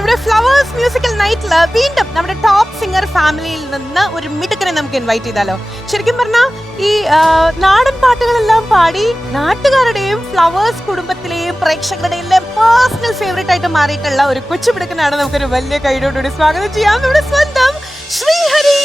നമ്മുടെ flowers musical നൈറ്റിൽ വീണ്ടും നമ്മുടെ ടോപ്പ് സിംഗർ ഫാമിലിയിൽ നിന്ന് ഒരു മിടുക്കനെ നമുക്ക് ഇൻവൈറ്റ് ചെയ്താലോ. ശരിക്കും പറഞ്ഞാൽ ഈ നാടൻ പാട്ടുകളെല്ലാം പാടി നാട്ടുകാരുടെയും ഫ്ലവേഴ്സ് കുടുംബത്തിലെയും പ്രേക്ഷകരുടെയും പേഴ്സണൽ ഫേവറേറ്റ് ആയിട്ട് മാറിയിട്ടുള്ള ഒരു കൊച്ചു മിടുക്കനാണ് നമുക്കൊരു വലിയ കൈയോടുകൂടി സ്വാഗതം ചെയ്യാം. നമ്മുടെ സ്വന്തം ശ്രീഹരി.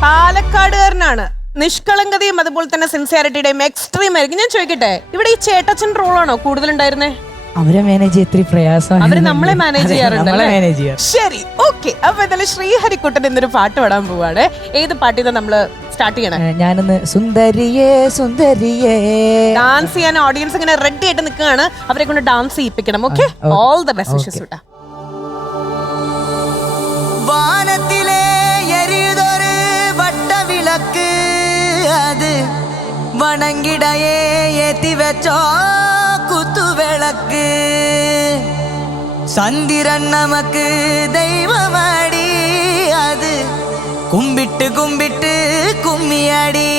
പാലക്കാടുകാരനാണ്. നിഷ്കളങ്കതയും അതുപോലെ തന്നെ സിൻസിയറിറ്റിയുടെയും എക്സ്ട്രീം ആയിരിക്കും. ഞാൻ ചോദിക്കട്ടെ, ഇവിടെ ഈ ചേട്ടച്ചൻ റോളാണോ കൂടുതലുണ്ടായിരുന്നേ? അവരെ മാനേജ് ചെയ്യ പ്രയാസം. അവര് നമ്മളെ മാനേജ് ചെയ്യാറുണ്ട്. ശരി, ഓക്കെ. അപ്പൊ എന്തായാലും ശ്രീഹരിക്കുട്ടൻ എന്നൊരു പാട്ട് പാടാൻ പോവാണ്. ഏത് പാട്ടിൽ നമ്മള് സ്റ്റാർട്ട് ചെയ്യണം? ഞാനൊന്ന് സുന്ദരിയേ സുന്ദരിയേ ഡാൻസ് ചെയ്യാൻ ഓഡിയൻസ് ഇങ്ങനെ റെഡി ആയിട്ട് നിൽക്കുകയാണ്. അവരെ കൊണ്ട് ഡാൻസ് ചെയ്യിപ്പിക്കണം. Okay, all the best wishes കേട്ടോ. വാനത്തിലെ എരിയുതൊരു വട്ടവിളക്ക്, അത് വണങ്കിടയെ ഏത്തി വെച്ചോ കുത്തുവിളക്ക്. സന്ധിരൻ നമുക്ക് ദൈവമാടി, അത് കുമ്പിട്ട് കുമ്പിട്ട് കുമ്മിയാടി.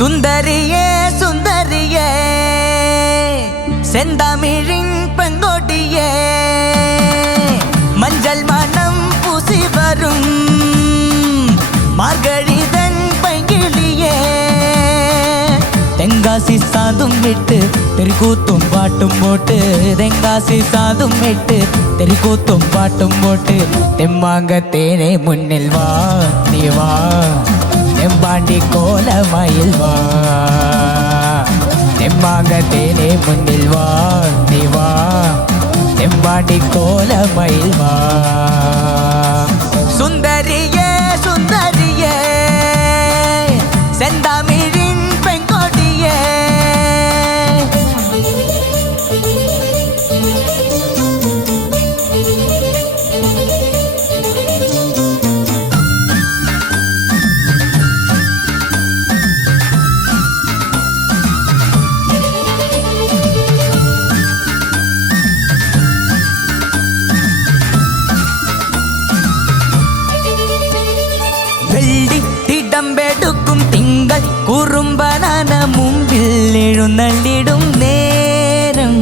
സുന്ദരിയേ സുന്ദരിയേ സെന്തമിഴിൻ പെങ്കോട്ടിയേ, മഞ്ചൽ മണം പൂസി വരും മാർഗഴിതൻ പൈകിളിയേ. തെങ്കാസി സാതും വിട്ട് തെരുക്കൂത്തും പാട്ടും പോട്ട്, തെങ്കാസി സാതും വിട്ട് തെരുക്കൂത്തും പാട്ടും പോട്ട്. തെമ്മാങ്കത്തേനെ മുന്നിൽ വാ നീ വാ, തെമ്പാണ്ടി കോലമയിൽ വാ. തെമ്മാങ്കത്തേനെ മുന്നിൽ വാ നീ വാ, തെമ്പാണ്ടി കോലമയിൽ വാ. സുന്ദരിയേ സുന്ദരിയേ സെന്തമിഴിൻ പെങ്കോട്ടിയേ. തിടമ്പെടുക്കും തിങ്കൾ കുറുമ്പനാന മുമ്പിൽ എഴുന്നള്ളിടും നേരം,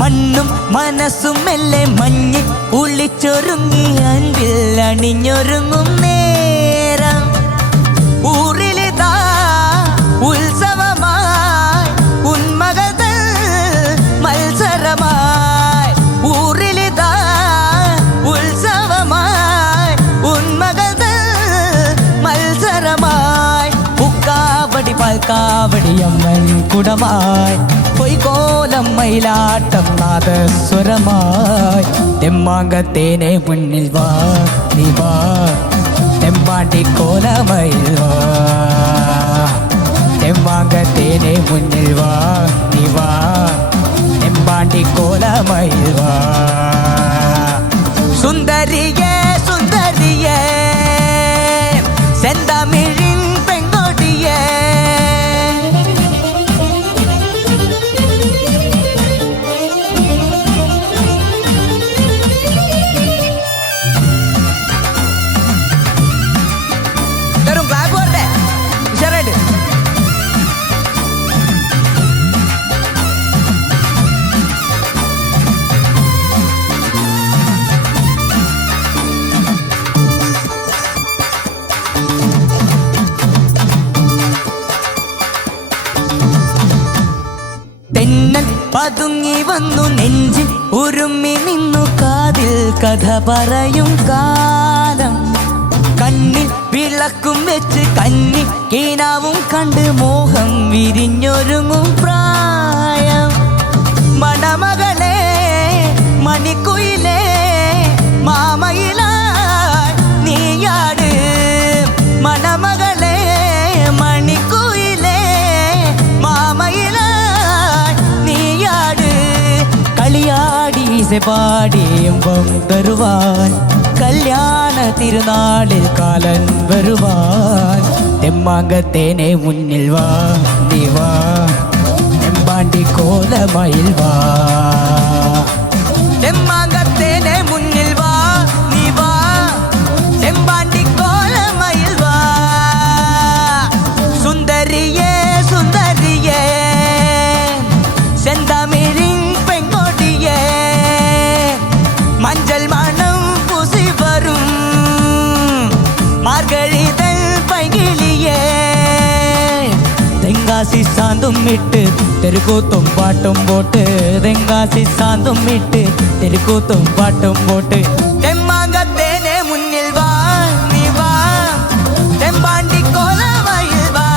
മണ്ണും മനസ്സും മെല്ലെ മഞ്ഞ് കുളിച്ചൊരുങ്ങി അൻപിൽ അണിഞ്ഞൊരുങ്ങും നേരം. ഊരിലിതാ ഉത്സവമായി ഉന്മകതൽ മത്സരമായി, ഊരിലിതാ ഉത്സവമായി ഉന്മകതൽ മത്സരമായി. പൂക്കാവടി പാൽക്കാവടി അമ്മൻ കുടമായി, പൊയ്കോലം മയിലാട്ടം നാദസ്വരമായി. തെമ്മാങ്കത്തേനെ മുന്നിൽ വാ നീ വാ, തെമ്പാണ്ടി കോലമയിൽ വാ. തെമ്മാങ്കത്തേനെ മുന്നിൽ വാ നീ വാ, തെമ്പാണ്ടി കോലമയിൽ വാ. സുന്ദരിയേ സുന്ദരിയേ സെന്തമിഴിൻ പെങ്കോട്ടിയേ. തരും ക്ലാപ്പ് പോരട്ടെ ഉഷാറായിട്ട്. തെന്നൽ പതുങ്ങി വന്നു നെഞ്ചിൽ ഉരുമ്മി നിന്നു, കാതിൽ കഥ പറയും കാലം. കണ്ണിൽ വിളക്കും വെച്ച് കന്നി കീനാവും കണ്ട് മോഹം വിരിഞ്ഞൊരുങ്ങും പ്രായം. മണമകളെ മണിക്കുയിലേ മാമയിലായി നീയാട്, മണമകളെ മണിക്കുയിലേ മാമയിലായി നീ ആശ പാടിയുമ്പം തരുവാൻ കല്യാണ തിരുനാളിൽ കാലൻ വരുവാൻ തെമ്മാങ്കത്തേനെ മുന്നിൽ വാ നീ വാ തെമ്പാണ്ടി കോലമയിൽ വാ തെമ്മാങ്കത്തേനെ മുന്നിൽ വാ നീ വാ തെമ്പാണ്ടി കോലമയിൽ വാ സുന്ദരിയേ സുന്ദരിയേ செந்தமிழின் பெங்கோடியே மஞ்சள் மனம் பூசி வரும் மார்கழிதல் பைகிளியே തെങ്കാശി സാന്തും ഇട്ട് തെരുക്കൂത്തും പാട്ടും പോട്ട് തെങ്കാശി സാന്തും ഇട്ട് തെരുക്കൂത്തും പാട്ടും പോട്ട് തെമ്മാങ്കത്തേനെ മുന്നിൽ വാ നീ വാ തെമ്പാണ്ടി കോലമയിൽ വാ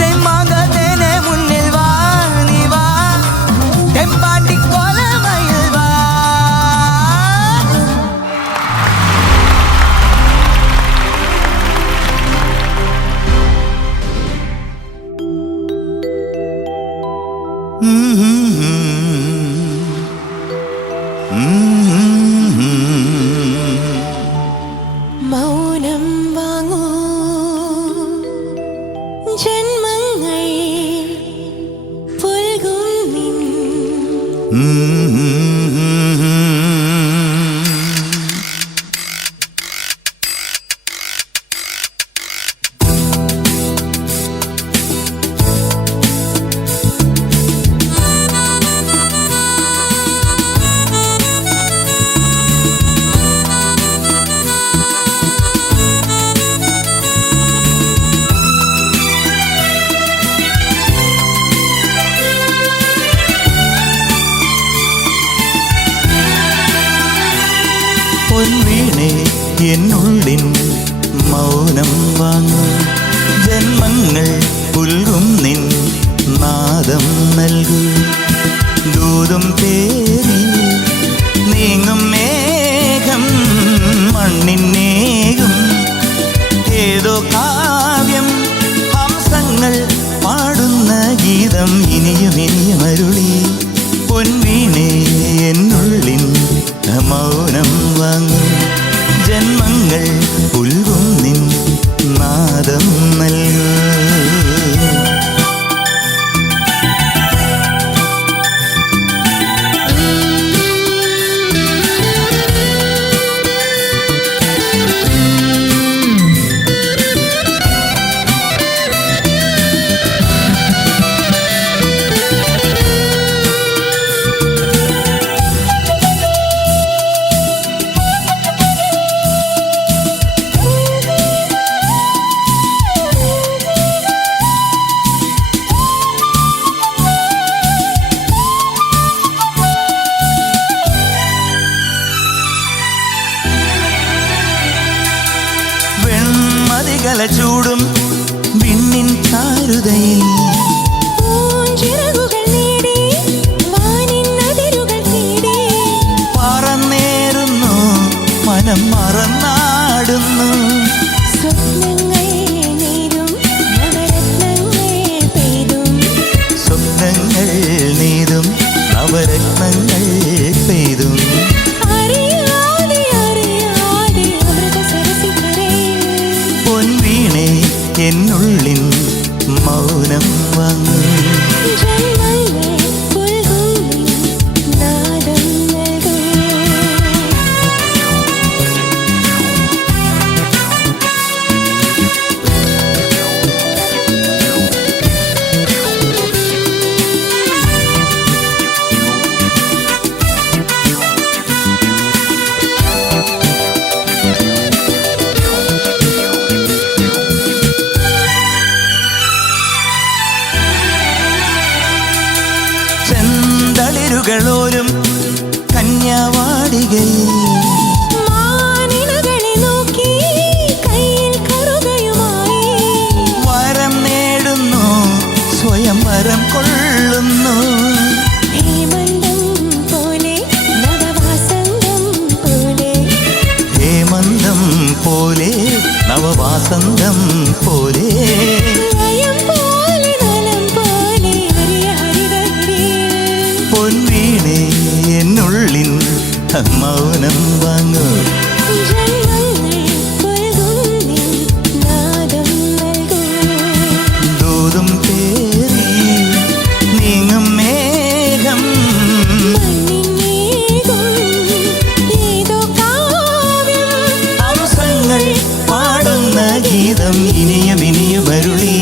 തെമ്മാങ്കത്തേനെ മുന്നിൽ വാ നീ വാ തെമ്പാണ്ടി കോലമയിൽ വാ. മൗനം വാങ്ങൂ ജന്മങ്ങൾ പുൽകും നിൻ പൊൻവീണേ എന്നുള്ളിൻ മൗനം വാങ്ങൂ ജന്മങ്ങൾ പുൽകും നിൻ നാദം നൽകൂ ദൂതും പേരി നീങ്ങും മേഘം മണ്ണിന്നേകും ഏതോ കാവ്യം ഹംസങ്ങൾ പാടുന്ന ഗീതം ഇനിയും ഇനിയും അരുളി പൊൻവീണേ എന്നുള്ളിൻ മൗനം വാങ്ങൂ ജന്മങ്ങൾ പുൽകും നിൻ നാദം നൽകൂ. വെൺമതികല ചൂടും വിണ്ണിൻ ചാരുതയിൽ പൂഞ്ചിറകുകൾ നേടി വാനിൻ അതിരുകൾ തേടി പറന്നേറുന്നു മനം മറന്നാടുന്നു സ്വപ്നങ്ങൾ നെയ്തും നവരത്നങ്ങൾ പെയ്തും സ്വപ്നങ്ങൾ നീതും നവരത്നങ്ങൾ പെയ്തും അറിയാതെ അറിയാതെ അമൃതസരസിക്കരേ പൊൻവീണേ എന്നുള്ളിൻ മൗനം വാങ്ങൂ ജന്മങ്ങൾ പുൽകും നിൻ നാദം നൽകൂ. ചെന്തളിരുകളോരും കന്യാവാടികയിൽ മാനിനകളെ നോക്കി കയ്യിൽ കറുകയുമായി വരം നേടുന്നു സ്വയം വരം കൊള്ളുന്നു ഹേമന്തം പോലെ നവവാസന്തം പോലെ ഹേമന്തം പോലെ നവവാസന്തം പോലെ ലയം പോലെ നലം പോലെ ഹരിയ ഹരിതയിൽ പൊൻവീണേ ഗീതം ഇനിയും ഇനിയും വരുളി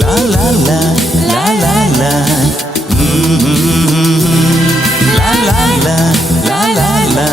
ലാ ലാ ലാ ലാ ലാ ലാ ലാ ലാ ലാ ലാ ലാ ലാ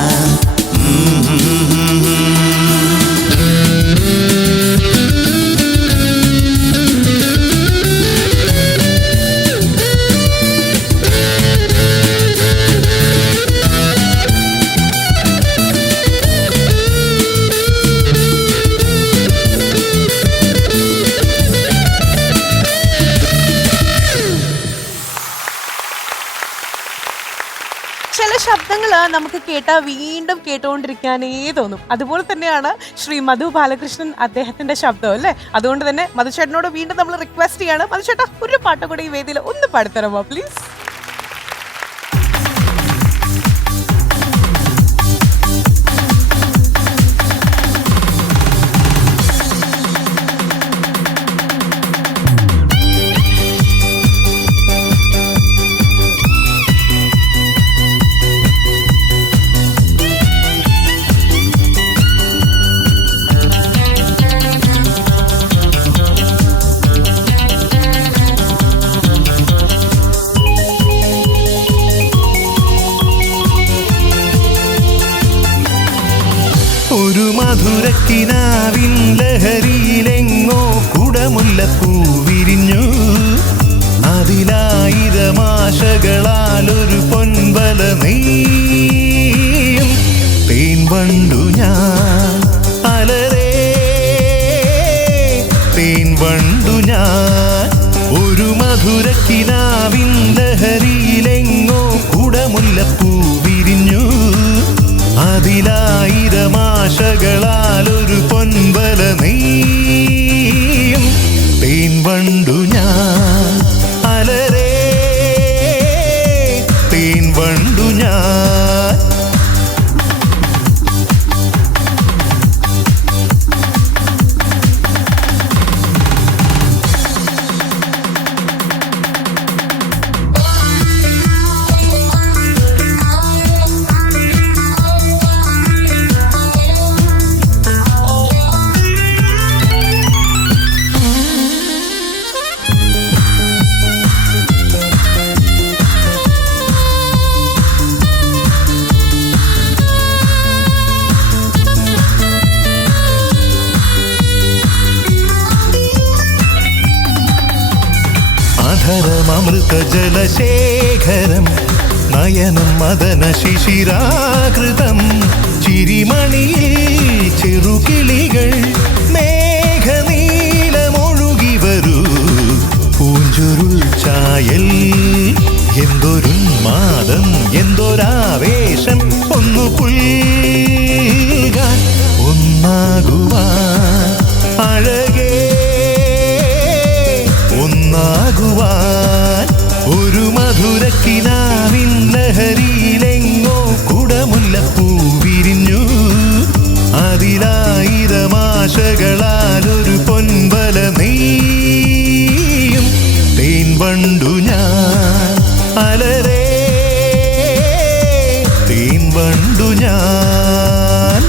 ചില ശബ്ദങ്ങൾ നമുക്ക് കേട്ടാൽ വീണ്ടും കേട്ടുകൊണ്ടിരിക്കാനേ തോന്നും. അതുപോലെ തന്നെയാണ് ശ്രീ മധു ബാലകൃഷ്ണൻ, അദ്ദേഹത്തിന്റെ ശബ്ദം അല്ലേ. അതുകൊണ്ട് തന്നെ മധുചേട്ടനോട് വീണ്ടും നമ്മൾ റിക്വസ്റ്റ് ചെയ്യാണ്, മധുചേട്ടാ ഒരു പാട്ട് കൂടെ ഈ വേദിയിൽ ഒന്ന് പാടിത്തരാമോ പ്ലീസ്? ഒരു മധുരക്കിനാവിൻ ലഹരിയിലെങ്ങോ കുടമുല്ലപ്പൂ വിരിഞ്ഞു. അതിലായിരമാശകളാലൊരു പൊൻവല നെയ്യും തേൻ വണ്ടു ഞാൻ അലരേ തേൻ വണ്ടു ഞാൻ. ഒരു മധുരക്കിനാവിൻ ലഹരിയിലെങ്ങോ കുടമുല്ലപ്പൂ വിരിഞ്ഞു. അതിലായിരമാശകളാലൊരു പൊൻവല നെയ്യും തേൻ വണ്ടു ഞാൻ അലരേ തേൻ വണ്ടു ഞാൻ. അധരമൃത ജലശേഖരം നയനം മദന ശിശിരാകൃതം. ചിരിമണിയിൽ ചെറുകിളികൾ മേഘനീലമൊഴുകി വരൂ. പൂഞ്ചുരുൾ ചായൽ എന്തൊരുന്മാദം എന്തൊരാവേശം. ഒന്നു പുൽകാൻ ഒന്നാകുവാൻ അഴകേ ഒന്നാകുവാൻ. ഒരു മധുരക്കിനാവിൻ ലഹരിയിലെങ്ങോ കുടമുല്ലപ്പൂ വിരിഞ്ഞു. അതിലായിരമാശകളാലൊരു പൊൻവല നെയ്യും തേൻ വണ്ടു ഞാൻ അലരേ തേൻ വണ്ടു ഞാൻ.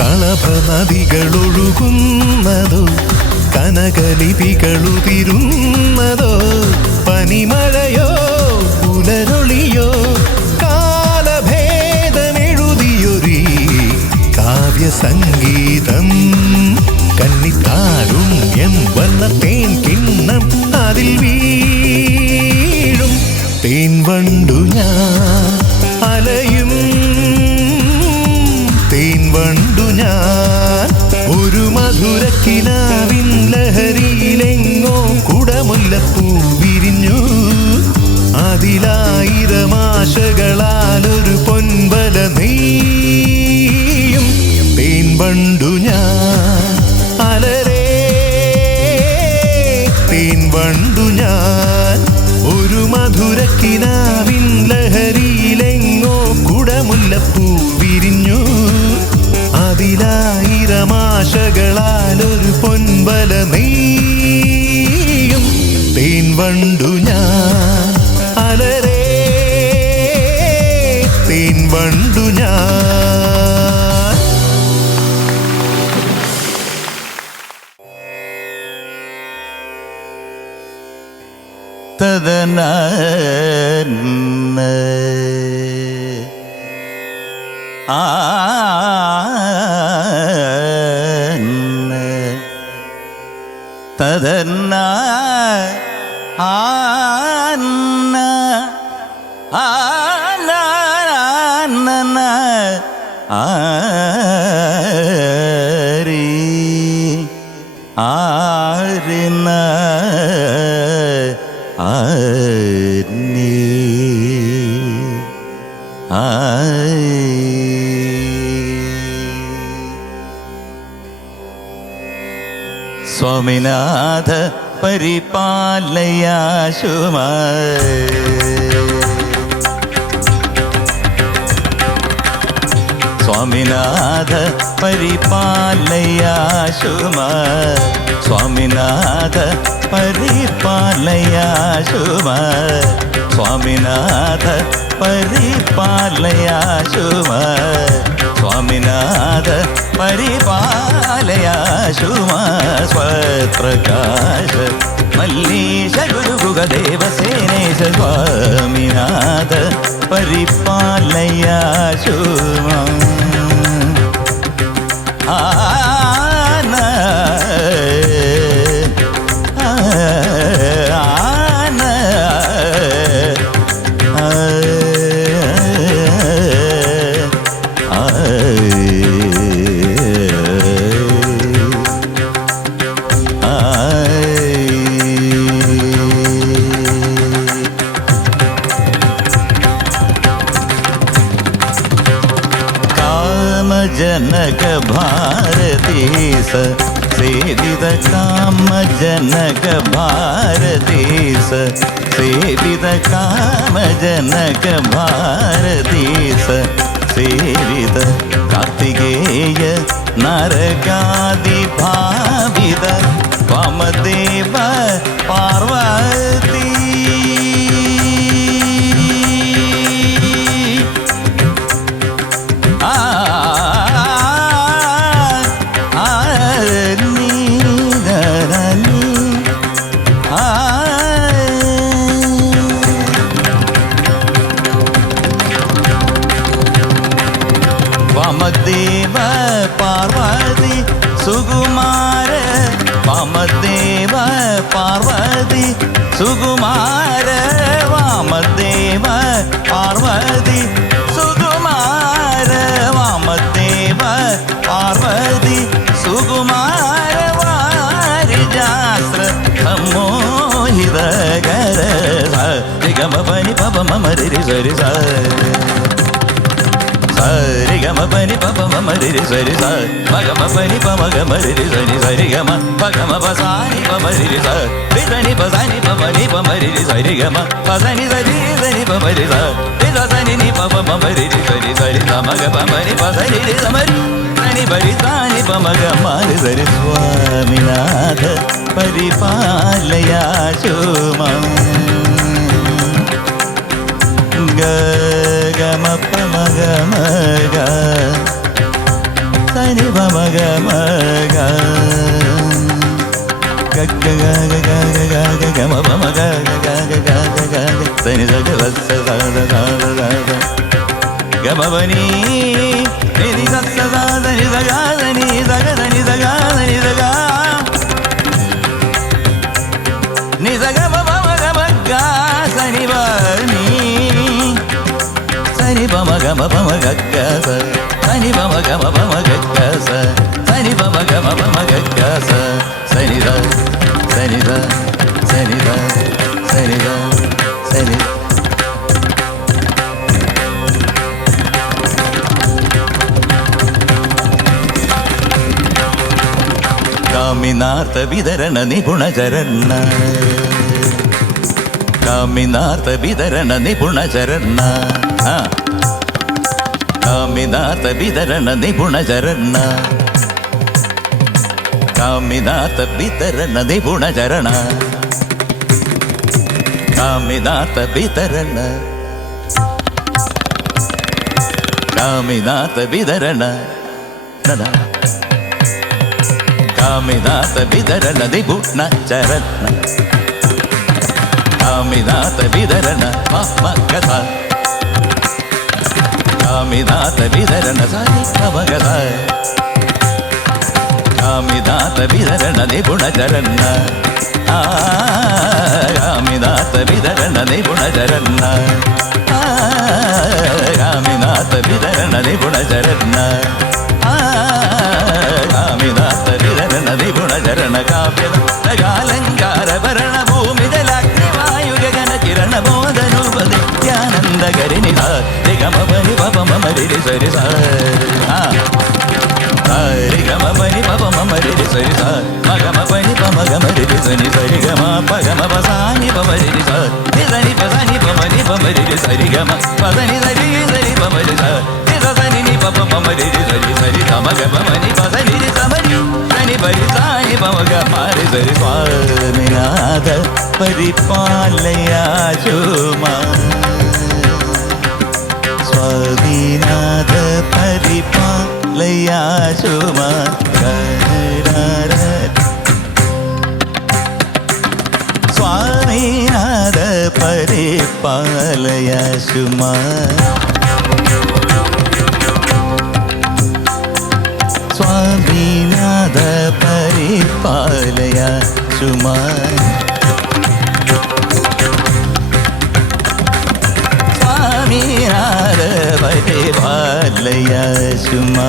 കളഭനദികളൊഴുകുന്നതോ കനകലിപികളുതിരുന്നതോ പനിമഴയോ പുലരൊളിയോ കാലഭേദമെഴുതിയൊരു കാവ്യസംഗീതം. കന്നിത്താരുണ്യം വർണ്ണത്തേൻ കിണ്ണം അതിൽ വീഴും തേൻ വണ്ടു ഞാൻ അലയും തേൻ വണ്ടു ഞാൻ. ഒരു മധുരക്കിനാവിൻ ലഹരിയിലെങ്ങോ കുടമുല്ലപ്പൂ വിരിഞ്ഞു. അതിലായിരമാശകളാലൊരു പൊൻവല നെയ്യും എമ്പണ്ടു ഞാൻ. തദന തദന സ്വാമിനാഥ പരിപാലയാശുമാ സ്വാമിനാഥ പരിപാലയാശുമാ സ്വാമിനാഥ പരിപാലയാശുമാ സ്വാമിനാഥ പരിപാലയാശുമാ സ്വാമിനാഥ പരിപാലയാശുമാ സ്വപ്രകാശ മല്ലീശ ഗുരുഗുഗദേവസേനേശ സ്വാമിനാഥ പരിപാലയാശുമാ जनक भारतीस सेवित काम जनक भारतीस सेवित काम जनक भारतीस सेवित कार्तिकेय नरकादि भावित वामदेव पार्वती वामदेव पार्वती सुकुमार वामदेव पार्वती सुकुमार वामदेव पार्वती सुकुमार वामदेव पार्वती सुकुमार वारिजास्त्र सम्मोहित कर गम पनि पप मम रि सरि सरि गम पनि पप मम रि सरि स मगम पनि पम गम रि सरि सरि गम पगम पसानि पम रि स रिसनि पसानि पम नि पम रि सरि गम पसानि सरि सनि पम रि स रिसनि नि पम मम रि सरि सरि स मग पम नि पसनि रि समरि सनि परि सानि पम गम रि सरि स्वामिनाथ परिपालयाशुमा गम पम गम ग सनि पम गम ग ग ग ग ग ग ग गम पम ग ग ग ग ग सनि स ग स स स गम पनि नि स स स नि स ग नि स ग नि स ग नि स ग नि स ग म म ग म ग सनि ब नि सनि प म ग म प म ग ग स सनि प म ग म प म ग ग स सनि प म ग म प म ग ग स सनि द सनि द सनि द सनि द सनि कामिनार्थ विदरण निपुण चरण कामिनार्थ विदरण निपुण चरण कामिनार्थ विदरण निपुण चरण कामिनार्थ वितरण निपुण चरण कामिनार्थ वितरण കാമിനാഥ വിതരണ കാമിനാഥ വിതരണ നിപുണ ചരത്ന കാമിനാഥ വിതരണ മഹ്മകഥ കാമിനാഥ വിതരണ സാനിപമഗത കാമിനാഥ വിതരണ നിപുണ ചരണ്ണ കാമിനാഥ വിതരണ നിപുണ ചരണ്ണ കാമിനാഥ വിതരണ നിപുണ ചരണ്ണ കാമിനാഥ വിതരണ നിപുണ ചരണ കാവ്യകാലങ്കാരഭരണ ഭൂമി ജലാഗ്നിവായു ഗഗന കിരണ ബോധനുപദിത്യാനന്ദകരിണി ഗമ പനി പപ മമ രി സരി സരി ഗമ പനി പപ മമ രി സരി സ മഗമ പനി പ മഗമ രി സനി സരി ഗമ പഗമ പസാനി പമ രി സ നിസനി പസാനി പമ നി പമ രി സരി ഗമ പസനി സരി സരി പമ രി സ നിസനി നി പപ പമ രി സരി സരി ഗമ ഗമ മനി പസനി രി സമരി സനി പരി സാനി പമ ഗമ രി സരി Swaminatha പരിപാലയാചുമാ Swaminatha പരിപാലയാചുമാ Swaminatha പരിപാലയാചുമാ Swaminatha പരിപാലയാചുമാ Swaminatha പരിപാലയാചുമാ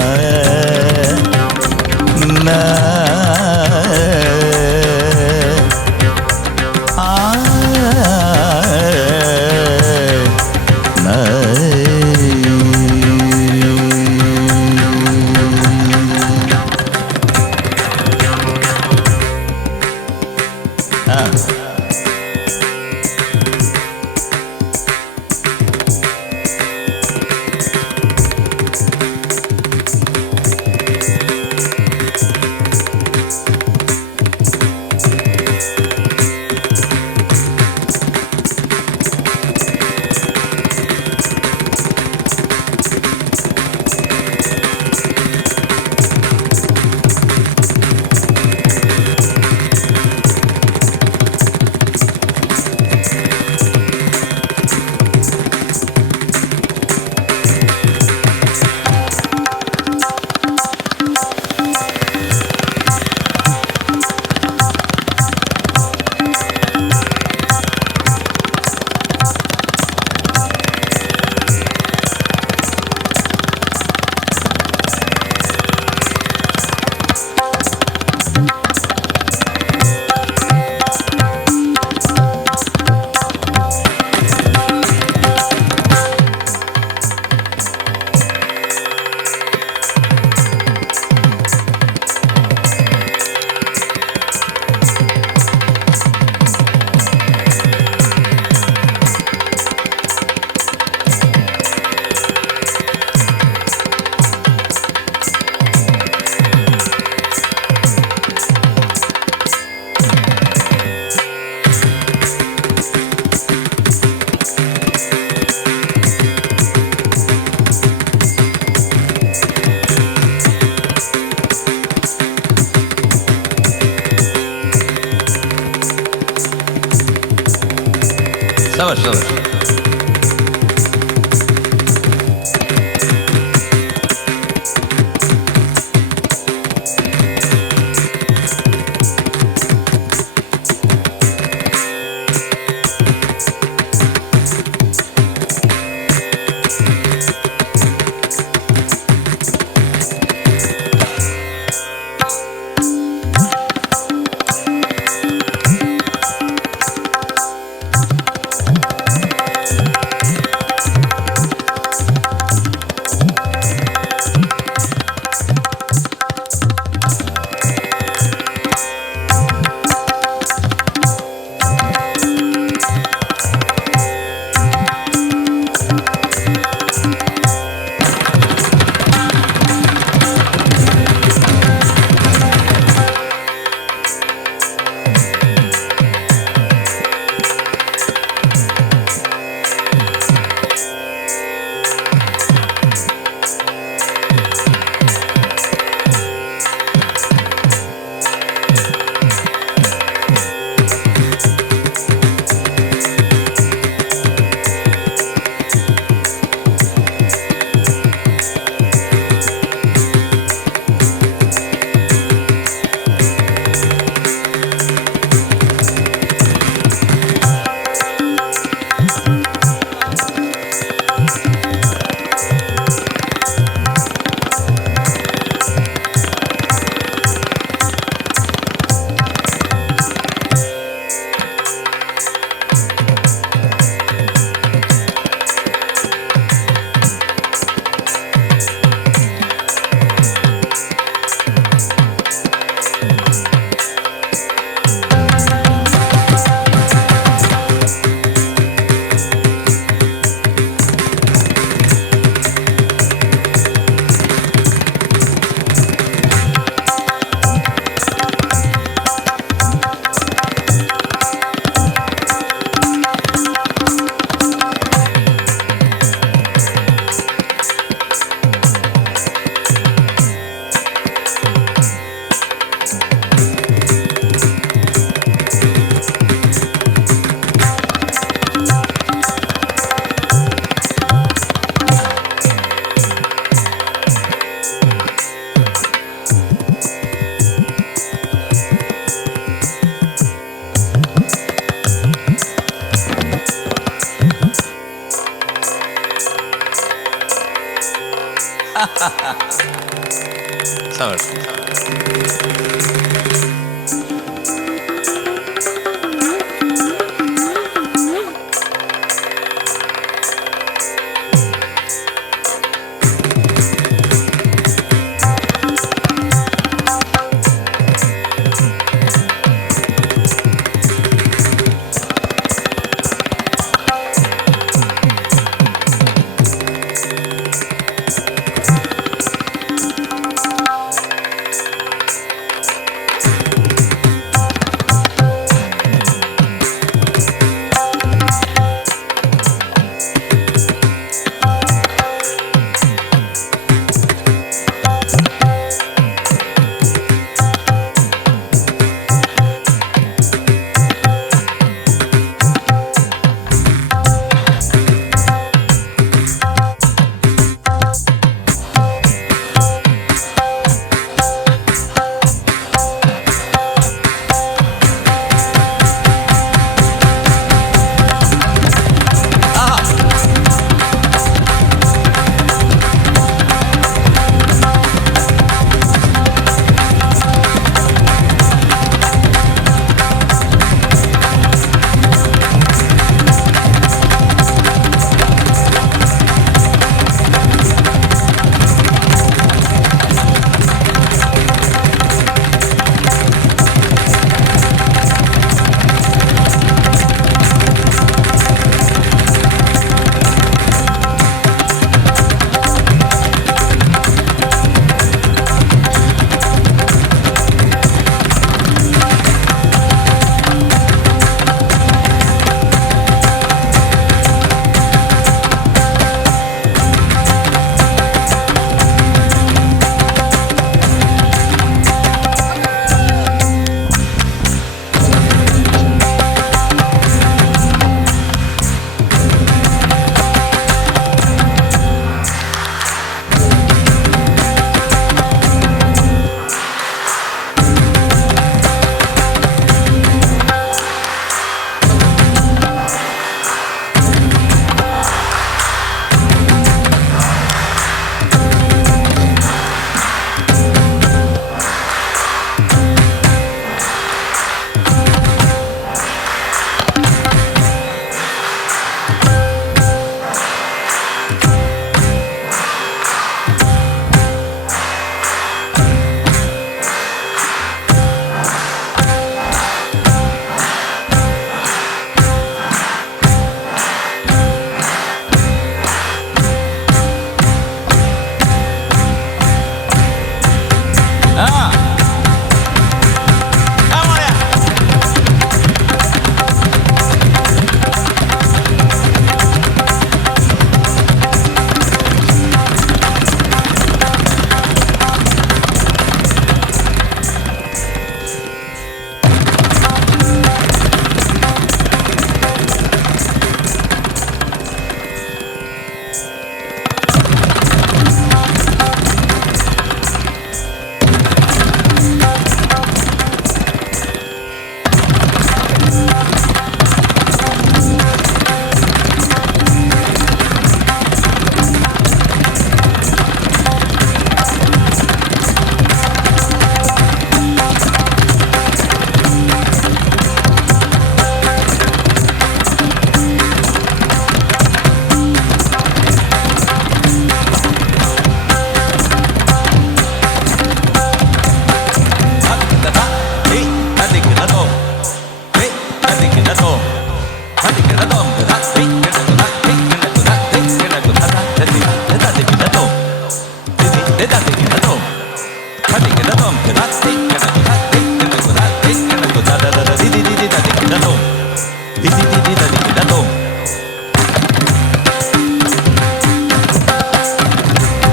Sour.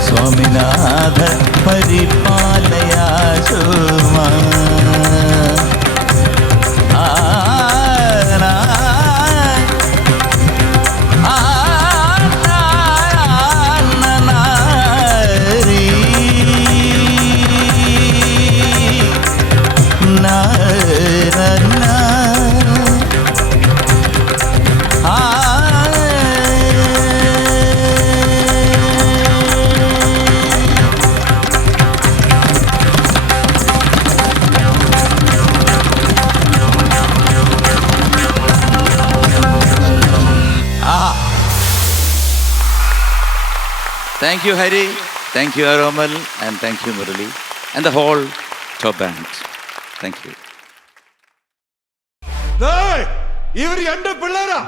Swaminath परिपालयाशो Thank you, Hari. Thank you, Aromal. And thank you, Murali. And the whole top band. Thank you. ഇവർ എന്റെ പിള്ളേരാ,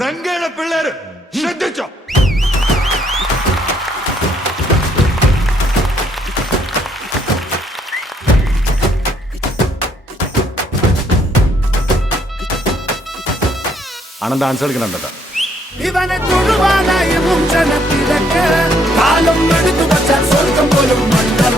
രംഗയുടെ പിള്ളേര്. ശ്രദ്ധിച്ചോ? അണ്ണൻ ഡാൻസ് കളിക്കണുണ്ടോ? ഇവനെ തൊഴുവാനായി ജനത്തിരക്ക് കാലം എടുത്തു വച്ചാൽ സ്വർഗം പോലും മണ്ഡൽ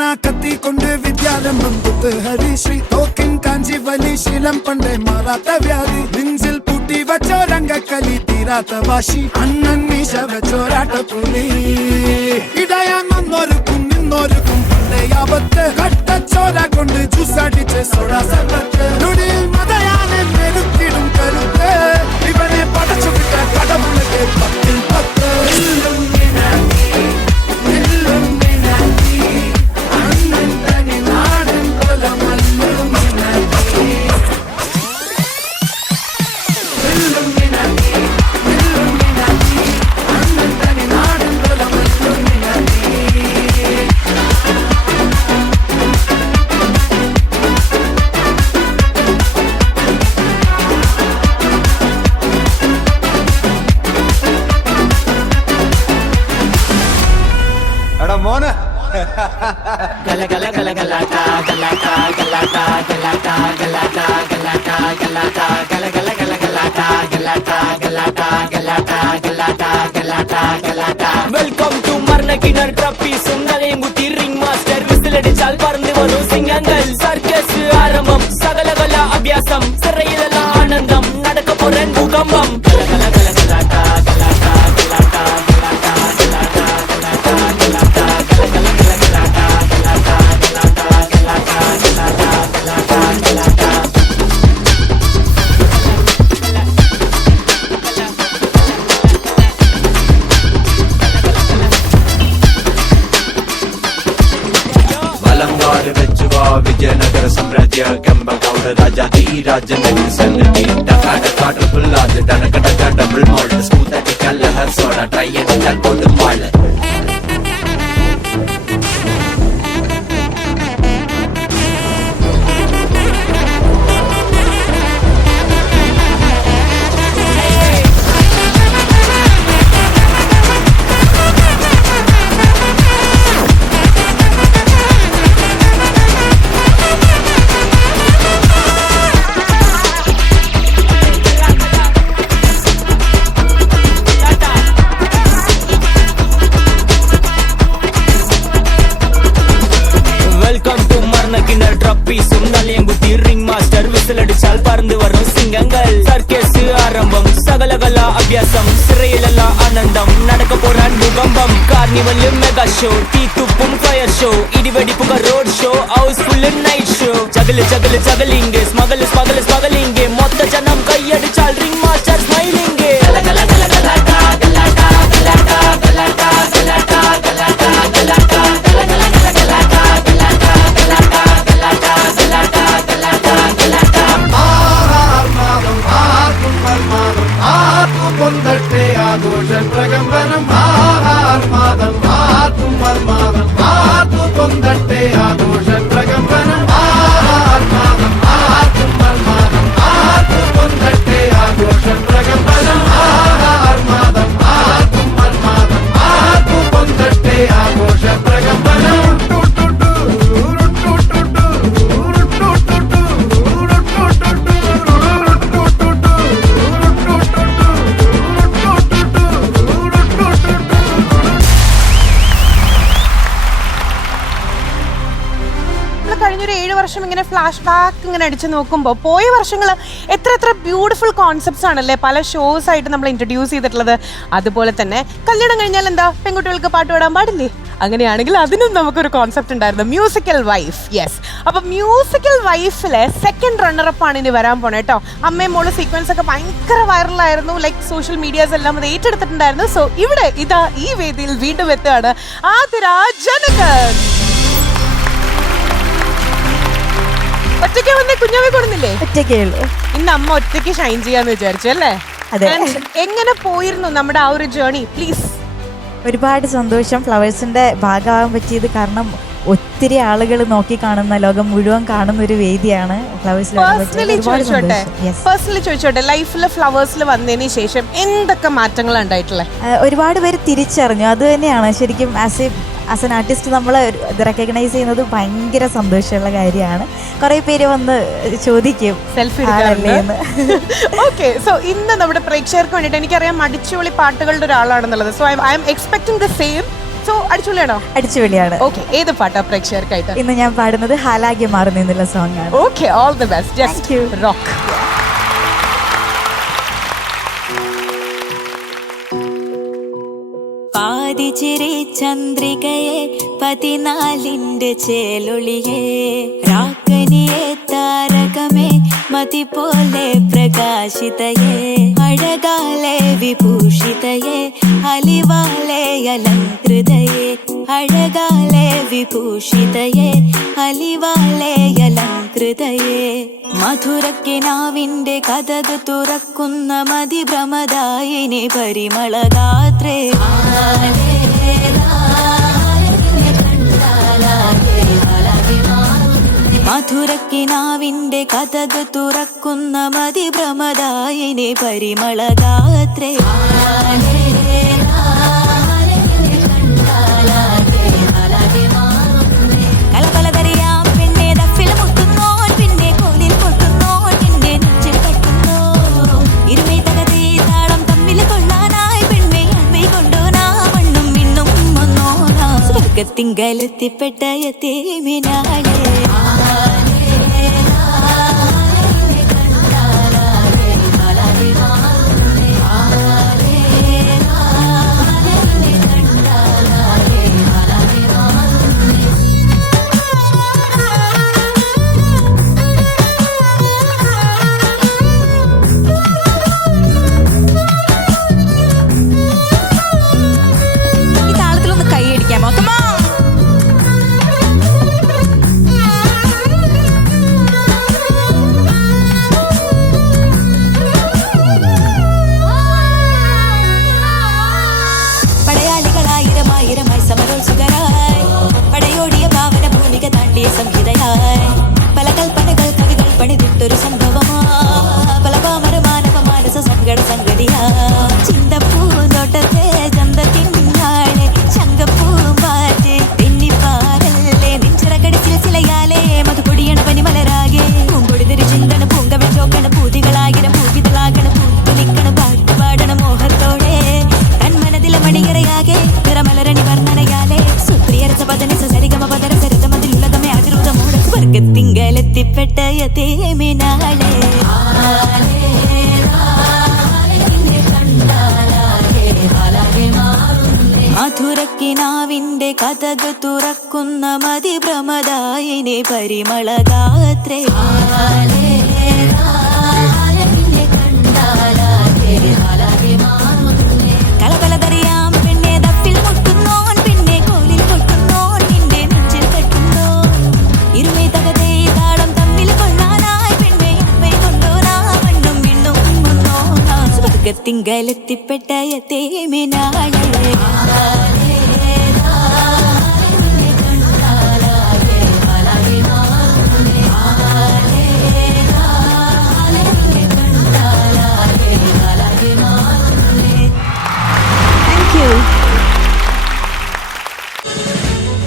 നാടൻ കത്തി കൊണ്ട് വിദ്യാരംഭം കുത്ത് ഹരിശ്രീ തോക്കിൻ കാഞ്ചി വലി ശീലം പണ്ടേ മാറാത്ത വ്യാധി നെഞ്ചിൽ പൂട്ടി വച്ചോരംഗക്കലി തീരാത്ത വാശി അണ്ണൻ മീശ വെച്ചോരാട്ട പുലി ഇടയാന്നൊരുക്കും നിന്നൊരുക്കും പണ്ടേ ആപത്ത് കട്ടച്ചോര കൊണ്ട് ജ്യൂസടിച്ച് സോഡാ സർബത്ത് നുടിയിൽ മതയാനെ മെരുക്കിടും കരുത്ത് ഇവനെ പടച്ചു വിട്ട കടമുളകെ 10-10 മോനെ ഗല ഗല ഗല ഗലാട്ട ഗലാട്ട ഗലാട്ട ഗലാട്ട ഗലാട്ട ഗലാട്ട ഗലാട്ട ഗല ഗല ഗല ഗലാട്ട ഗലാട്ട ഗലാട്ട ഗലാട്ട ഗലാട്ട ഗലാട്ട ഗലാട്ട വെൽക്കം ടു മർണകിണർ ട്രപ്പീസും നലയും കുത്തി റിംഗ് മാസ്റ്റർ വിസിലടിച്ചാൽ പറന്നു വരും സിംഗങ്ങൾ സർക്കസ് ആരംഭം സകലകല അഭ്യാസം സിറയിലുള്ള ആനന്ദം നടക്ക പോരാൻ ഭൂകമ്പം ഗല ഗല ഗല ഗലാട്ട ഗലാട്ട ഗലാട്ട ഗലാട്ട ഗലാട്ട ഗലാട്ട ವಿಜಯನಗರ ಸಾಮ್ರಾಜ್ಯ ಕೆಂಪಗೌಡ ರಾಜ ಈ ರಾಜನಗರ ಸನ್ನತಿ ಟಕಾಟ ಫುಲ್ಲಾದ ಡನಕ ಡಕ ಡಬಲ್ ಮಾಲ್ಟ್ ಸ್ಮೂತ್ ಕಲ್ಲ ಹರ್ಸೋಡ ಟ್ರೈ ಅಂತ ಕೊಡು ಮಾಲ್ വിസിലടിച്ചാൽ പറന്നു വരും സിംഗങ്ങൾ സർക്കസ് ആരംഭം സകലകല അഭ്യാസം സിറയിലല്ല ആനന്ദം നടക്ക പോരാൻ ഭൂകമ്പം കാർണിവല് മെഗാ ഷോ തീത്തുപ്പും ഫയർ ഷോ ഇടിവെടിപ്പുക road show housefull night show juggle juggle juggling smuggle smuggle smuggling മൊത്ത ജനം കൈയടിച്ചാൽ റിംഗ് മാസ്റ്റർ സ്മൈലിംഗ് ആഘോഷം പ്രകമ്പനം ആഹാർമാദം ആർക്കും മർമാദം ആർക്കു പൊന്തട്ടെ ആഘോഷം പ്രകമ്പനം ആഹാർമാദം ആർക്കും മർമാദം ആർക്കു പൊന്തട്ടെ ആഘോഷം പ്രകമ്പനം ആഹാർമാദം ആർക്കും മർമാദം ആർക്കു പൊന്തട്ടെ ആഘോഷം പ്രകമ്പനം കഴിഞ്ഞൊരു 7 വർഷം ഇങ്ങനെ ഫ്ലാഷ് ബാക്ക് ഇങ്ങനെ അടിച്ച് നോക്കുമ്പോൾ പോയ വർഷങ്ങൾ എത്ര ബ്യൂട്ടിഫുൾ കോൺസെപ്റ്റ്സ് ആണല്ലേ പല ഷോസ് ആയിട്ട് നമ്മൾ ഇൻട്രൊഡ്യൂസ് ചെയ്തിട്ടുള്ളത്. അതുപോലെ തന്നെ കല്യാണം കഴിഞ്ഞാൽ എന്താ പെൺകുട്ടികൾക്ക് പാട്ട് പാടാൻ പാടില്ലേ? അങ്ങനെയാണെങ്കിൽ അതിനും നമുക്കൊരു കോൺസെപ്റ്റ് ഉണ്ടായിരുന്നു, മ്യൂസിക്കൽ വൈഫ്. യെസ്, അപ്പൊ മ്യൂസിക്കൽ വൈഫിലെ സെക്കൻഡ് റണ്ണറപ്പ് ആണ് ഇനി വരാൻ പോണേ കേട്ടോ. അമ്മയും മോള് സീക്വൻസ് ഒക്കെ ഭയങ്കര വൈറലായിരുന്നു, ലൈക്ക് സോഷ്യൽ മീഡിയാസ് എല്ലാം അത് ഏറ്റെടുത്തിട്ടുണ്ടായിരുന്നു. സോ ഇവിടെ ഇതാ ഈ വേദിയിൽ വീണ്ടും എത്തുകയാണ് ആതിര ജനകൻ. ഒറ്റയ്ക്ക് വന്നേ, കുഞ്ഞാവെ കൊടുന്നില്ലേ? ഒറ്റയ്ക്കുള്ളൂ. ഇന്ന് അമ്മ ഒറ്റയ്ക്ക് ഷൈൻ ചെയ്യാന്ന് വിചാരിച്ചു അല്ലേ? അതെ. എങ്ങനെ പോയിരുന്നു നമ്മുടെ ആ ഒരു ജേർണി? പ്ലീസ്. ഒരുപാട് സന്തോഷം ഫ്ലവേഴ്സിന്റെ ഭാഗമാകാൻ പറ്റിയത്. കാരണം ഒത്തിരി ആളുകൾ നോക്കി കാണുന്ന, ലോകം മുഴുവൻ കാണുന്ന ഒരു വേദിയാണ് ഫ്ലവേഴ്സിൽ. പേഴ്സണലി ചോദിച്ചോട്ടെ, ലൈഫിൽ ഫ്ലവേഴ്സിൽ വന്നതിന് ശേഷം എന്തൊക്കെ മാറ്റങ്ങളാണ് ഉണ്ടായിട്ടുള്ളത്? ഒരുപാട് പേര് തിരിച്ചറിഞ്ഞു. അത് തന്നെയാണ് ശരിക്കും ആസ് എൻ ആർട്ടിസ്റ്റ് നമ്മൾ ഇത് റെക്കഗ്നൈസ് ചെയ്യുന്നത് ഭയങ്കര സന്തോഷമുള്ള കാര്യമാണ്. കുറേ പേര് വന്ന് ചോദിക്കും സെൽഫി എടുക്കാറില്ലേന്ന്. ഓക്കെ, സോ ഇന്ന് നമ്മുടെ പ്രേക്ഷകർക്ക് വേണ്ടിയിട്ട് എനിക്കറിയാം അടിച്ചുപൊളി പാട്ടുകളുടെ ഒരാളാണെന്നുള്ളത്. So I am expecting the same. So അടിച്ചുപൊളിയാണോ? അടിച്ചുപൊളിയാണ്. ഓക്കെ, ഏത് പാട്ടാ പ്രേക്ഷകർക്കായിട്ട്? ഇന്ന് ഞാൻ പാടുന്നത് ഹാലാഗ്യം മാറുന്നു എന്നുള്ള സോങ് ആണ്. Okay, all the best. Just rock. പാതിച്ചിരി ചന്ദ്രികയെ 14 ചേലൊളിയേ രാക്കനിയെ താരകമേ മതി പോലെ പ്രകാശിതയേ അഴകാലെ വിഭൂഷിതയേ അലിവാലെ അലങ്കൃതയേ അഴകാലെ വിഭൂഷിതയേ അലിവാലെ അലങ്കൃതയേ മധുരക്കിനാവിന്റെ കഥക് തുറക്കുന്ന മതിഭ്രമദായിനി പരിമളഗാത്രേ മധുരക്കിനാവിന്റെ കഥക് തുറക്കുന്ന മതിഭ്രമദായിനി പരിമളഗാത്രേ കലകലതറിയാം പെണ്ണെ ദഫിൽ മുട്ടുന്നോൻ പിന്നെ കോലിൽ കൊട്ടുന്നോൻ നിന്റെ നെഞ്ചിൽ കെട്ടുന്നോ ഇരുമൈ തകതി താളം തമ്മിൽ കൊള്ളാനായി പെണ്ണെ അമ്മ കൊണ്ടോനാ മണ്ണും മിണ്ണും ഒന്നോനാ സ്വർഗത്തിങ്കലെത്തിപ്പെട്ട യതീമിനാളെ സ്വർഗത്തിങ്കലെത്തിപ്പെട്ട യതീമിനാളെ മധുരക്കിനാവിന്റെ കഥക് തുറക്കുന്ന മതിഭ്രമദായിനി പരിമളഗാത്രേ കലകലതറിയാം പെണ്ണെ ദഫിൽ മുട്ടുന്നോൻ പിന്നെ കോലിൽ കൊട്ടുന്നോൻ നിന്റെ നെഞ്ചിൽ കെട്ടുന്നോ ഇരുമൈ തകതേ താളം തമ്മിൽ കൊള്ളാനായി പെണ്ണെ അമ്മ കൊണ്ടോനാ മണ്ണും മിണ്ണും ഒന്നോനാ സ്വർഗത്തിങ്കലെത്തിപ്പെട്ട യതീമിനാളെ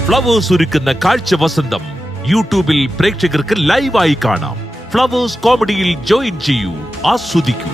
ഫ്ലവേഴ്സ് ഒരുക്കുന്ന കാഴ്ച വസന്തം യൂട്യൂബിൽ പ്രേക്ഷകർക്ക് ലൈവായി കാണാം. ഫ്ലവേഴ്സ് കോമഡിയിൽ ജോയിൻ ചെയ്യൂ, ആസ്വദിക്കൂ.